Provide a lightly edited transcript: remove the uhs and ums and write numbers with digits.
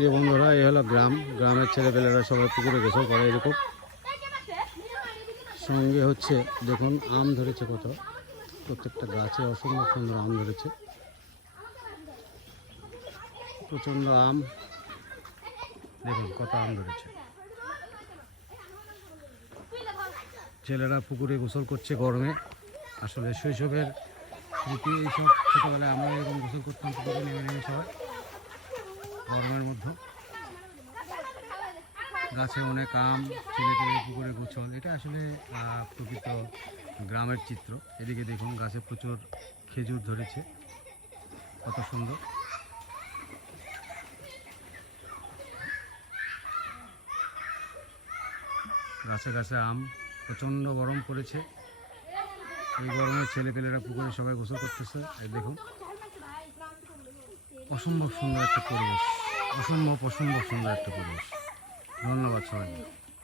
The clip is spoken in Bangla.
প্রিয় বন্ধুরা, এই হলো গ্রামের ছেলেপেলেরা সবাই পুকুরে গোসল করে এরকম। সঙ্গে হচ্ছে দেখুন আম ধরেছে কত, প্রত্যেকটা গাছে অসম্ভব সুন্দর আম ধরেছে, প্রচণ্ড আম। দেখুন কত আম ধরেছে। ছেলেরা পুকুরে গোসল করছে গরমে। আসলে শৈশবের স্মৃতি এইসব। ছোটোবেলায় আমরা এরকম গোসল করতাম পুকুরে নেমে নেমে সবাই গরমের মধ্যে। গাছে অনেক আম, ছেলে পুকুরে গোসল, এটা আসলে প্রকৃত গ্রামের চিত্র। এদিকে দেখুন গাছে প্রচুর খেজুর ধরেছে, কত সুন্দর। গাছে গাছে আম, প্রচণ্ড গরম পড়েছে। এই গরমে ছেলেপেলেরা পুকুরে সবাই গোসল করতেছে। এই দেখুন অসম্ভব সুন্দর একটা পরিবেশ, অসম্ভব সুন্দর একটা পরিবেশ। ধন্যবাদ সবাই।